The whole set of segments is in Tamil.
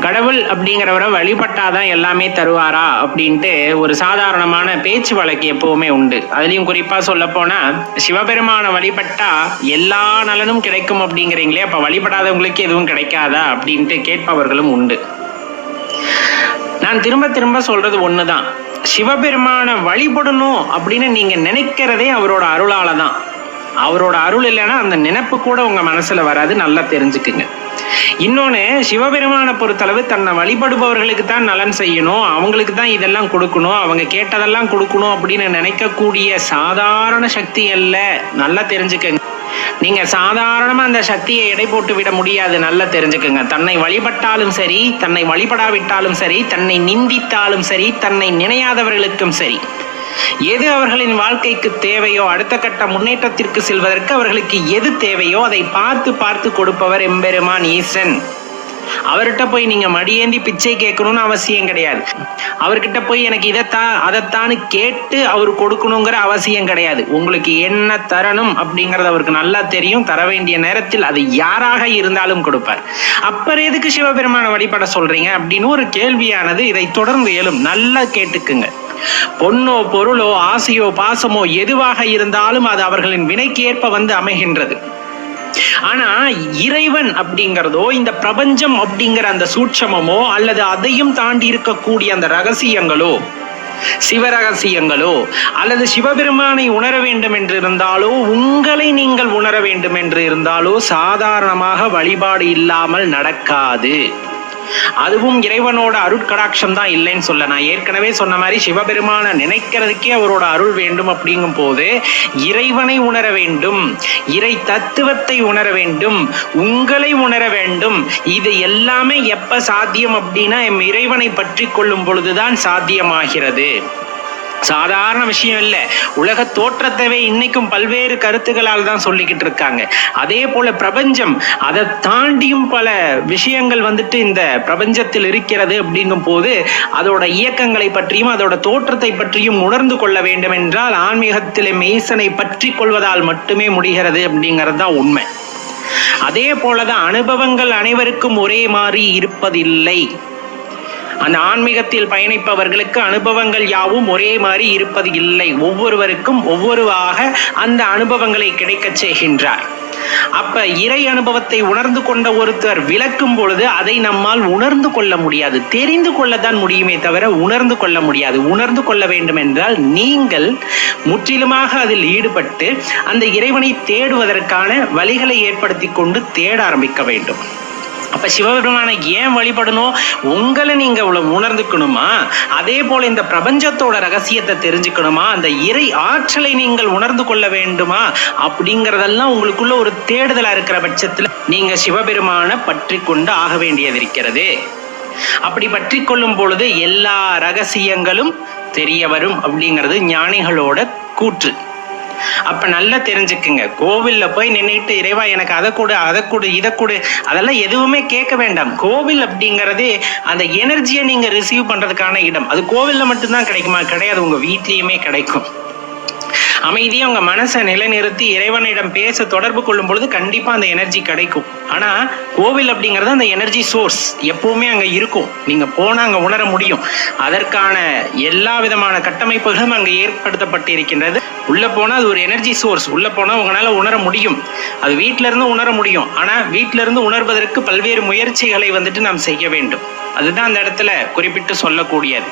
கடவுள் அப்படிங்கிறவரை வழிபட்டாதான் எல்லாமே தருவாரா அப்படின்ட்டு ஒரு சாதாரணமான பேச்சு வழக்கு எப்பவுமே உண்டு. அதுலயும் குறிப்பா சொல்ல போனா சிவபெருமான வழிபட்டா எல்லா நலனும் கிடைக்கும் அப்படிங்கிறீங்களே அப்ப வழிபடாதவங்களுக்கு எதுவும் கிடைக்காதா அப்படின்ட்டு கேட்பவர்களும் உண்டு. நான் திரும்ப திரும்ப சொல்றது ஒண்ணுதான். சிவபெருமான வழிபடணும் அப்படின்னு நீங்க நினைக்கிறதே அவரோட அருளால தான் அவரோட அருள் இல்லைன்னா அந்த நினைப்பு கூட உங்க மனசுல வராது நல்லா தெரிஞ்சுக்குங்க. இன்னொன்னு சிவபெருமானை பொறுத்தளவு தன்னை வழிபடுபவர்களுக்கு தான் நலன் செய்யணும். அவங்களுக்கு தான் இதெல்லாம் கொடுக்கணும். அவங்க கேட்டதெல்லாம் கொடுக்கணும் அப்படின்னு நினைக்கக்கூடிய சாதாரண சக்தி அல்ல. நல்லா தெரிஞ்சுக்கங்க. நீங்க சாதாரணமா அந்த சக்தியை எடை போட்டு விட முடியாது. நல்லா தெரிஞ்சுக்கங்க. தன்னை வழிபட்டாலும் சரி தன்னை வழிபடாவிட்டாலும் சரி தன்னை நிந்தித்தாலும் சரி தன்னை நினையாதவர்களுக்கும் சரி. எது அவர்களின் வாழ்க்கைக்கு தேவையோ அடுத்த கட்ட முன்னேற்றத்திற்கு செல்வதற்கு அவர்களுக்கு எது தேவையோ அதை பார்த்து பார்த்து கொடுப்பவர் எம்பெருமான் ஈசன். அவர்கிட்ட போய் நீங்க மடியேந்தி பிச்சை கேட்கணும்னு அவசியம் கிடையாது. அவர்கிட்ட போய் எனக்கு இதைத்தான் அதைத்தான்னு கேட்டு அவர் கொடுக்கணுங்கிற அவசியம் கிடையாது. உங்களுக்கு என்ன தரணும் அப்படிங்கறது அவருக்கு நல்லா தெரியும். தர வேண்டிய நேரத்தில் அது யாராக இருந்தாலும் கொடுப்பார். அப்புறம் எதுக்கு சிவபெருமான வழிபட சொல்றீங்க அப்படின்னு ஒரு கேள்வியானது இதை தொடர்ந்து எழும். நல்லா கேட்டுக்குங்க. பொன்னோ பொருளோ ஆசையோ பாசமோ எதுவாக இருந்தாலும் அது அவர்களின் வினைக்கு ஏற்ப வந்து அமைகின்றது. ஆனா இறைவன் அப்படிங்கிறதோ இந்த பிரபஞ்சம் அப்படிங்கிற அந்த சூட்சமமோ அல்லது அதையும் தாண்டி இருக்கக்கூடிய அந்த ரகசியங்களோ சிவரகசியங்களோ அல்லது சிவபெருமானை உணர வேண்டும் என்று இருந்தாலோ உங்களை நீங்கள் உணர வேண்டும் என்று இருந்தாலோ சாதாரணமாக வழிபாடு இல்லாமல் நடக்காது. அதுவும் இறைவனோட அருட்கடாட்சம் தான் இல்லைன்னு சொல்ல. நான் ஏற்கனவே சொன்ன மாதிரி சிவபெருமான நினைக்கிறதுக்கே அவரோட அருள் வேண்டும் அப்படிங்கும் போது இறைவனை உணர வேண்டும் இறை தத்துவத்தை உணர வேண்டும் உங்களை உணர வேண்டும். இது எல்லாமே எப்ப சாத்தியம் அப்படின்னா எம் இறைவனை பற்றி கொள்ளும் பொழுதுதான் சாத்தியமாகிறது. சாதாரண விஷயம் இல்லை உலக தோற்றத்தவே இன்னைக்கும் பல்வேறு கருத்துக்களால் தான் சொல்லிக்கிட்டு இருக்காங்க. அதே போல பிரபஞ்சம் அதை தாண்டியும் பல விஷயங்கள் வந்துட்டு இந்த பிரபஞ்சத்தில் இருக்கிறது அப்படிங்கும் போது அதோட இயக்கங்களை பற்றியும் அதோட தோற்றத்தை பற்றியும் உணர்ந்து கொள்ள வேண்டும் என்றால் ஆன்மீகத்தில் மெய்சனை பற்றி கொள்வதால் மட்டுமே முடிகிறது அப்படிங்கிறது தான் உண்மை. அதே போலதான் அனுபவங்கள் அனைவருக்கும் ஒரே மாதிரி இருப்பதில்லை. அந்த ஆன்மீகத்தில் பயணிப்பவர்களுக்கு அனுபவங்கள் யாவும் ஒரே மாதிரி இருப்பது இல்லை. ஒவ்வொருவருக்கும் ஒவ்வொருவாக அந்த அனுபவங்களை கிடைக்கச் செய்கின்றார். அப்ப இறை அனுபவத்தை உணர்ந்து கொண்ட ஒருத்தர் விளக்கும் பொழுது அதை நம்மால் உணர்ந்து கொள்ள முடியாது. தெரிந்து கொள்ளத்தான் முடியுமே தவிர உணர்ந்து கொள்ள முடியாது. உணர்ந்து கொள்ள வேண்டும் என்றால் நீங்கள் முற்றிலுமாக அதில் ஈடுபட்டு அந்த இறைவனை தேடுவதற்கான வழிகளை ஏற்படுத்தி கொண்டு தேட ஆரம்பிக்க வேண்டும். அப்ப சிவபெருமானை ஏன் வழிபடணும்? உங்களை நீங்க உள்ள உணர்ந்துக்கணுமா? அதே போல இந்த பிரபஞ்சத்தோட ரகசியத்தை தெரிஞ்சுக்கணுமா? அந்த இறை ஆற்றலை நீங்கள் உணர்ந்து கொள்ள வேண்டுமா? அப்படிங்கறதெல்லாம் உங்களுக்குள்ள ஒரு தேடுதலா இருக்கிற பட்சத்துல நீங்க சிவபெருமானை பற்றி கொண்டு ஆக வேண்டியது இருக்கிறது. அப்படி பற்றி கொள்ளும் பொழுது எல்லா ரகசியங்களும் தெரிய வரும் அப்படிங்கிறது ஞானிகளோட கூற்று. அப்ப நல்லா தெரிஞ்சுக்குங்க. கோவில்ல போய் நின்றுட்டு இறைவா எனக்கு அதை கொடு அதை கொடு இதை கொடு அதெல்லாம் எதுவுமே கேட்க வேண்டாம். கோவில் அப்படிங்கிறது அந்த எனர்ஜியை நீங்க ரிசீவ் பண்றதுக்கான இடம். அது கோவில்ல மட்டும்தான் கிடைக்குமா? கிடையாது. உங்க வீட்லயுமே கிடைக்கும். அமைதியா உங்க மனசை நிலைநிறுத்தி இறைவனிடம் பேச தொடர்பு கொள்ளும் பொழுது கண்டிப்பா அந்த எனர்ஜி கிடைக்கும். ஆனா கோவில் அப்படிங்கிறது அந்த எனர்ஜி சோர்ஸ். எப்பவுமே அங்க இருக்கும். நீங்க போனா அங்க உணர முடியும். அதற்கான எல்லா விதமான கட்டமைப்புகளும் அங்க ஏற்படுத்தப்பட்டு இருக்கின்றது உள்ள போனா அது ஒரு எனர்ஜி சோர்ஸ் உள்ள போனா உங்களால உணர முடியும். அது வீட்ல இருந்து உணர முடியும். ஆனா வீட்ல உணர்வதற்கு பல்வேறு முயற்சிகளை வந்துட்டு நாம் செய்ய வேண்டும். அதுதான் அந்த இடத்துல குறிப்பிட்டு சொல்லக்கூடியது.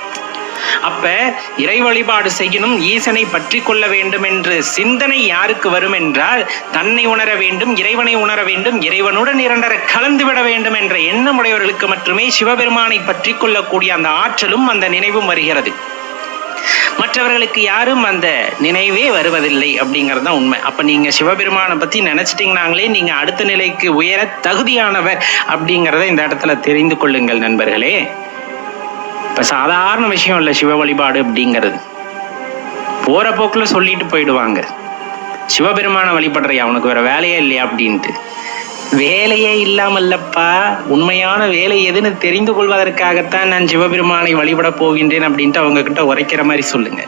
அப்ப இறை வழிபாடு செய்யணும் ஈசனை பற்றி கொள்ள வேண்டும் என்று சிந்தனை யாருக்கு வரும் என்றால் தன்னை உணர வேண்டும் இறைவனை உணர வேண்டும் இறைவனுடன் இரண்டர கலந்து விட வேண்டும் என்ற எண்ணம் உடையவர்களுக்கு மட்டுமே சிவபெருமானை பற்றி கொள்ளக்கூடிய அந்த ஆற்றலும் அந்த நினைவும் வருகிறது. மற்றவர்களுக்கு யாரும் அந்த நினைவே வருவதில்லை அப்படிங்கிறது தான் உண்மை. அப்ப நீங்க சிவபெருமானை பத்தி நினைச்சிட்டீங்கனாங்களே நீங்க அடுத்த நிலைக்கு உயர தகுதியானவர் அப்படிங்கிறத இந்த இடத்துல தெரிந்து கொள்ளுங்கள் நண்பர்களே. இப்ப சாதாரண விஷயம் இல்ல சிவ வழிபாடு அப்படிங்கிறது. போற போக்குல சொல்லிட்டு போயிடுவாங்க. சிவபெருமானை வழிபடுறியா உனக்கு வேற வேலையே இல்லையா அப்படின்ட்டு. வேலையே இல்லாமல்லப்பா. உண்மையான வேலை எதுன்னு தெரிந்து கொள்வதற்காகத்தான் நான் சிவபெருமானை வழிபட போகின்றேன் அப்படின்ட்டு அவங்க கிட்ட உரைக்கிற மாதிரி சொல்லுங்க.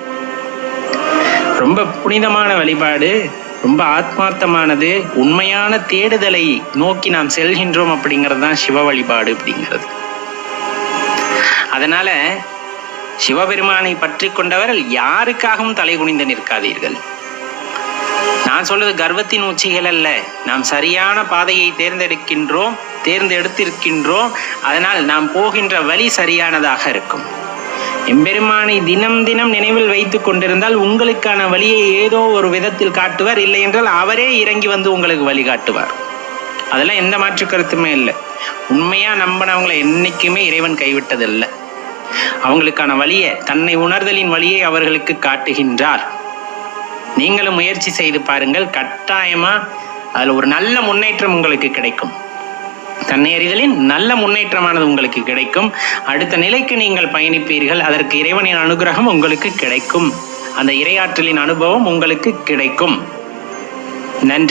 ரொம்ப புனிதமான வழிபாடு ரொம்ப ஆத்மார்த்தமானது உண்மையான தேடுதலை நோக்கி நாம் செல்கின்றோம் அப்படிங்கிறது தான் சிவ வழிபாடு அப்படிங்கிறது. அதனால சிவபெருமானை பற்றி கொண்டவர்கள் யாருக்காகவும் தலை குனிந்து நிற்காதீர்கள். நான் சொல்றது கர்வத்தின் உச்சிகள் அல்ல. நாம் சரியான பாதையை தேர்ந்தெடுக்கின்றோம் தேர்ந்தெடுத்திருக்கின்றோம். அதனால் நாம் போகின்ற வழி சரியானதாக இருக்கும். எம்பெருமானை தினம் தினம் நினைவில் வைத்துக் கொண்டிருந்தால் உங்களுக்கான வழியை ஏதோ ஒரு விதத்தில் காட்டுவார். இல்லை என்றால் அவரே இறங்கி வந்து உங்களுக்கு வழி காட்டுவார். அதெல்லாம் எந்த மாற்று கருத்துமே இல்லை. உண்மையா நம்பினவங்களை என்னைக்குமே இறைவன் கைவிட்டதில்லை. அவங்களுக்கான வழியை தன்னை உணர்தலின் வழியை அவர்களுக்கு காட்டுகின்றார். நீங்களும் முயற்சி செய்து பாருங்கள். கட்டாயமா அதில் ஒரு நல்ல முன்னேற்றம் உங்களுக்கு கிடைக்கும். தன்னை அறிதலின் நல்ல முன்னேற்றமானது உங்களுக்கு கிடைக்கும். அடுத்த நிலைக்கு நீங்கள் பயணிப்பீர்கள். அதற்கு இறைவனின் அனுகிரகம் உங்களுக்கு கிடைக்கும். அந்த இரையாற்றலின் அனுபவம் உங்களுக்கு கிடைக்கும். நன்றி.